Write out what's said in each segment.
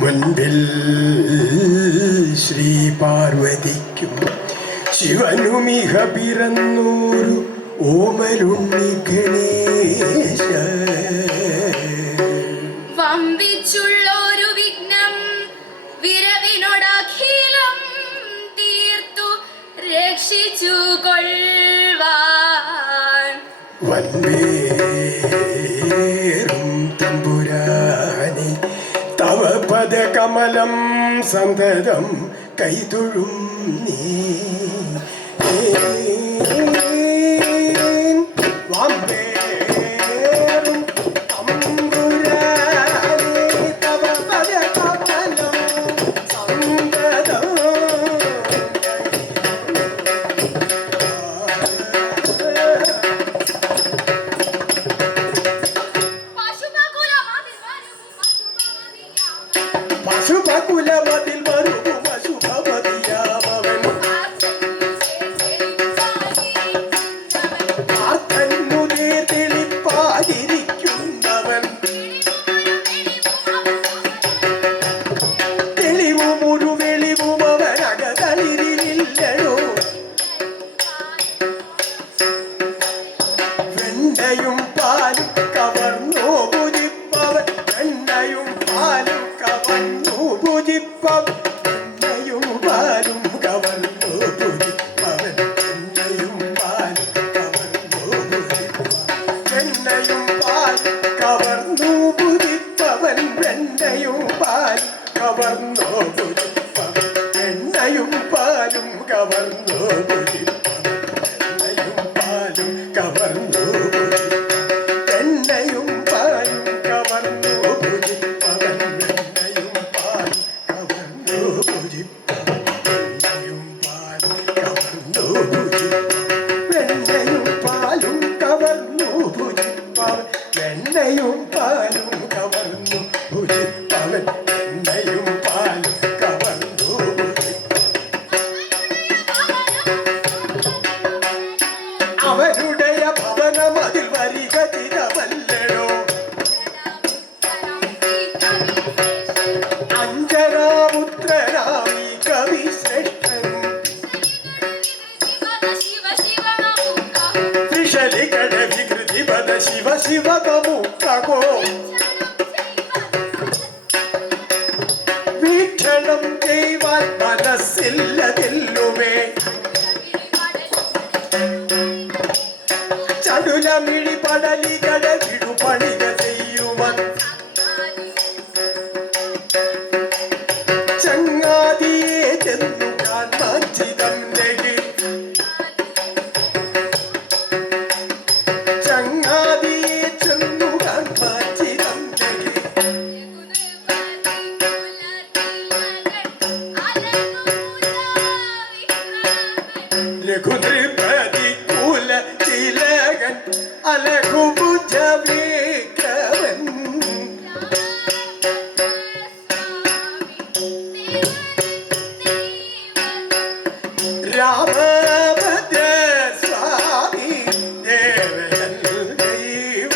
മുൻപിൽ ശ്രീ പാർവതിക്കും ശിവനുമിഹ പിറന്നൂരു ഓമലുണ്ണി ഗണേശ. വമ്പിച്ചുള്ളൊരു വിഘ്നം വിരവിനോടഖിലം തീർത്തു രക്ഷിച്ചു കൊള്ളുവാൻ വന്ദേറും തമ്പുരാനെ തവ പദകമലം സന്തതം കൈതൊഴും നീ. വന്ദേറും തമ്പുരാനെ തവ പദകമലം സന്തതം പശുപകുലമതിൽ വരുവും അശുഭമതിയാമവൻ ആർത്തന്നുതേ തെളിപ്പാതിരിക്കുന്നവൻ തെളിവും ഒരു വെളിവും അവൻ അകതളിരില്ലയോ. വെണ്ണയും പാലും കവർന്നോ പുതിപ്പവൻ വെണ്ണയും പാലും കവർന്നു പുതിപ്പവൻ വെണ്ണയും പാലും കവർന്നു പുതിപ്പവൻ വെണ്ണയും പാലും കവർന്നു പുതിപ്പവൻ വെണ്ണയും പാലും കവർന്നു പുതിപ്പവൻ വെണ്ണയും പാലും കവർന്നു പുതിപ്പവൻ വെണ്ണയും പാലും കവർന്നു പുതിപ്പവൻ വെണ്ണയും പാലും കവർന്നു വെണ്ണയും പാലും കവർന്നു പുതിപ്പവൻ വെണ്ണയും പാലും കവർന്നു പുതിപ്പവൻ വെണ്ണയും പാലും കവർന്നു വെണ്ണയും പാലും കവർന്നു പുതിപ്പവൻ വെണ്ണയും പാലും കവർന്നു പുതിപ്പവൻ വെണ്ണയും പാലും കവർന്നു അവരുടെ ഭവനമതിൽ വരിക ചിരമല്ലയോ. അഞ്ജനാപുത്രനായി കവി ശ്രേഷ്ഠനും ത്രിശലികട വികൃതി പദ ശിവ ശിവ കമുക്കോ വീക്ഷണം ചെയ്യുവാൻ മനസ്സില്ലതില്ലുമേ. ചടുലമിഴി പടലികട വിടുപണിക ചെയ്യുവൻ ചങ്ങാതിയെ ചെന്നു കാണാൻ ചിതം ലഗി ചങ്ങാതിയെ ചെന്നു കാണാൻ ചിതം ലഗി. രഘുനൃപതി കുല തിലകൻ അലകുബുജ വിക്രമൻ രാമഭദ്ര സ്വാമി ദേവൻ ദൈവം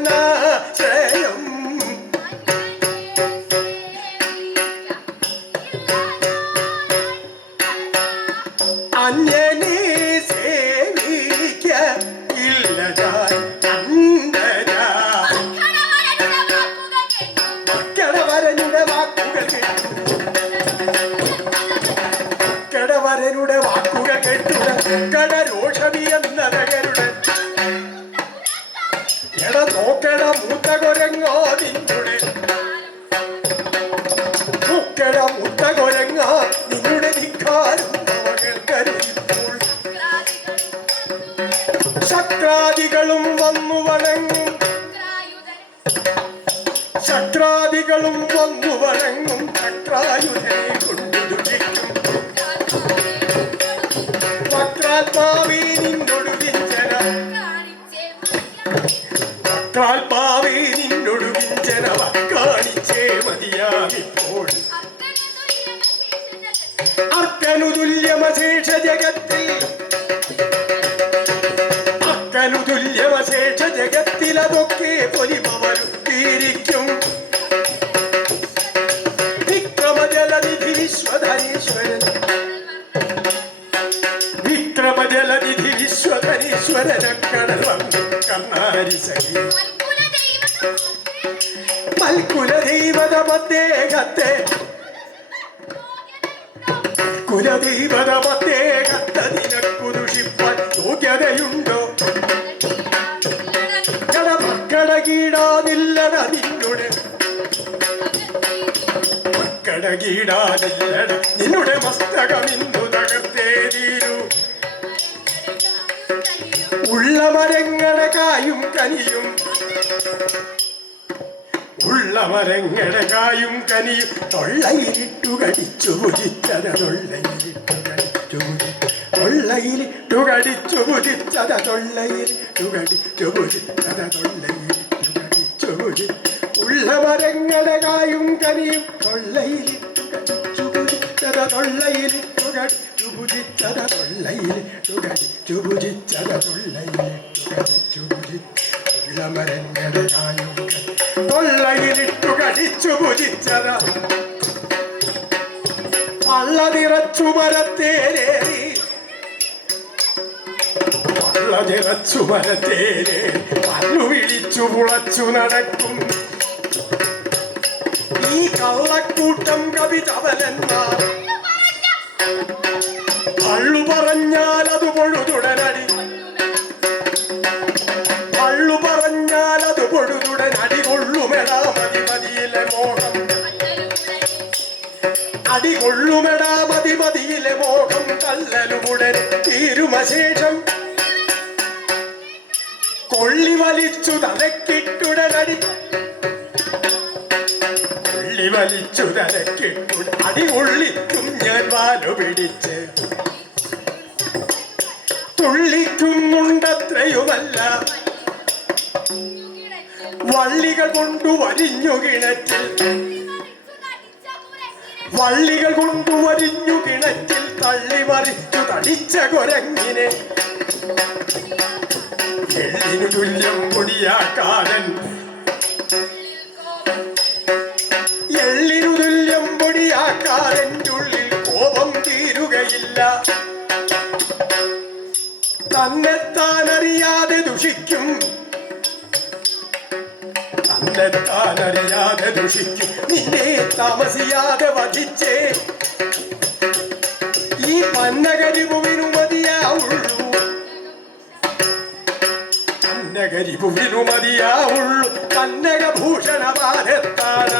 ഗുരുകളമുടനാശ്രയം അന്യനെ സേവിക്ക ഇല്ലതാൻ അന്തരാ മക്കളവരനുടെ വാക്കുകൾ കേട്ടു മക്കളവരനുടെ വാക്കുകൾ കേട്ടു കടരോഷമി എന്നതകരുടെ എട നോക്കട മൂത്ത കൊരങ്ങോ നിന്നുടെ മൂക്കട മൂത്ത കൊരങ്ങ നിന്നുടെ ധിക്കാരും മകൾക്കരുപ്പോൾ ശക്രാദികളും വന്നു വണങ്ങും ശക്രാദികളും വന്നു വണങ്ങും ചക്രായുധനെ കൊണ്ടു ദുഃഖിക്കും വക്രാത്മാവേ നിന്നൊടു വിഞ്ചന വക്രാത്മാവേ നിന്നൊടു വിഞ്ചന കാണിച്ചേ മതിയാകിപ്പോൾ അർക്കനു തുല്യമശേഷ ജഗത്തിൽ അർക്കനു തുല്യമശേഷ ജഗത്തിൽ അതൊക്കെ പൊലിമവരുത്തിയിരിക്കും വിക്രമജലനിധി വിശ്വധനീശ്വരൻ വിക്രമജലനിധി വിശ്വധനീശ്വരൻ കടൽ വന്നു കണ്ണാരി സഖി മൽക്കുലദൈവത മദ്ദേഹത്തെ കുലദൈവത മദ്ദേഹത്തെ നിനക്കു ദുഷിപ്പാൻ യോഗ്യതയുണ്ടോ മക്കളകീടാതില്ലട നിന്നുടെ മക്കളകീടാതില്ലട നിന്നുടെ മസ്തകമിന്നു തകർത്തേ തീരൂ ഉള്ള മരങ്ങളെ കായും കനിയും ഉള്ള മരങ്ങളെ കായും കനിയും തൊള്ളയിലിട്ടു കടിച്ചു പുതിച്ചത തൊള്ളയിലിട്ടു കടിച്ചു തൊള്ളയിലിട്ടു കടിച്ചു പുതിച്ചത തൊള്ളയിലിട്ടു കടിച്ചു പുതിച്ചത തൊള്ളയിലിട്ടു കടിച്ചു പുതി ഉള്ള മരങ്ങളെ കായും കനിയും തൊള്ളയിലിട്ടു കടിച്ചു പുതിച്ചത തൊള്ളയിലിട്ടു കടിച്ചു പുതിച്ചത തൊള്ളയിലിട്ടു കടിച്ചു പുതിച്ചത തൊള്ളയിലിട്ടു കടിച്ചു പുതി ഉള്ള മരങ്ങളെ കായും തൊള്ളയിലിട്ടു കടിച്ചു പുതിച്ചത പള്ള നിറച്ചു മരത്തേരേറി പള്ള നിറച്ചു മരത്തേരേ പല്ലു പിടിച്ചു പുളച്ചു നടക്കും ഈ കള്ളക്കൂട്ടം കവിതവലന്മാർ പള്ളു പറഞ്ഞാൽ അത് പൊഴുതുടനടി പള്ളു പറഞ്ഞാൽ അത് പൊഴുതുടനടി കൊള്ളുമെടാ മതിമതിയിലെ മോഹം അടി കൊള്ളുമെടാ മതിമതിയിലെ മോഹം കല്ലലുമുടൻ തീരുമശേഷം കൊള്ളി വലിച്ചു തലക്കിട്ടുടനടി കൊള്ളി വലിച്ചു തലക്കിട്ടു അടി കൊള്ളിക്കും ഞാൻ വാലു പിടിച്ച് തുള്ളിക്കുന്നുണ്ടത്രയുമല്ല വള്ളികൾ കൊണ്ടു വരിഞ്ഞു കിണറ്റിൽ വള്ളികൾ കൊണ്ടു വരിഞ്ഞു കിണറ്റിൽ തള്ളി മറിച്ചു തടിച്ച കൊരങ്ങിനെ എള്ളിനു തുല്യം പൊടിയാക്കാരൻ എള്ളിനു തുല്യം പൊടിയാക്കാരൻ്റെ ഉള്ളിൽ കോപം തീരുകയില്ല തന്നെത്താൻ അറിയാതെ ദുഷിക്കും തന്നെത്താൻ അറിയാതെ ദുഷിക്കും നിന്നെ താമസിയാതെ വധിച്ചേ ഈ പന്നകരിപുവിനു മതിയാവുള്ളൂ പന്നകരിപുവിനു മതിയാവുള്ളൂ പന്നകഭൂഷണപാദത്താന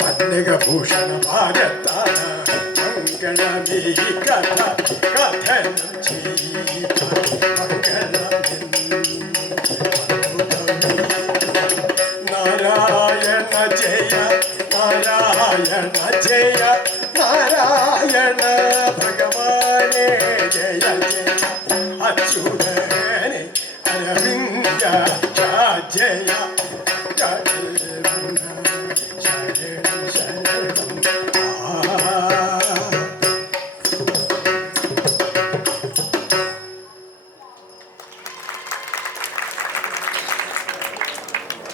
പന്നകഭൂഷണപാദത്താന മംഗളമേ കഥ കഥനം ചെയ്ത നാരായണ ജയ നാരായണ ജയ നാരായണ ഭഗവാനേ ജയ ജയ അച്യുതനെ അരവിന്ദ ജയ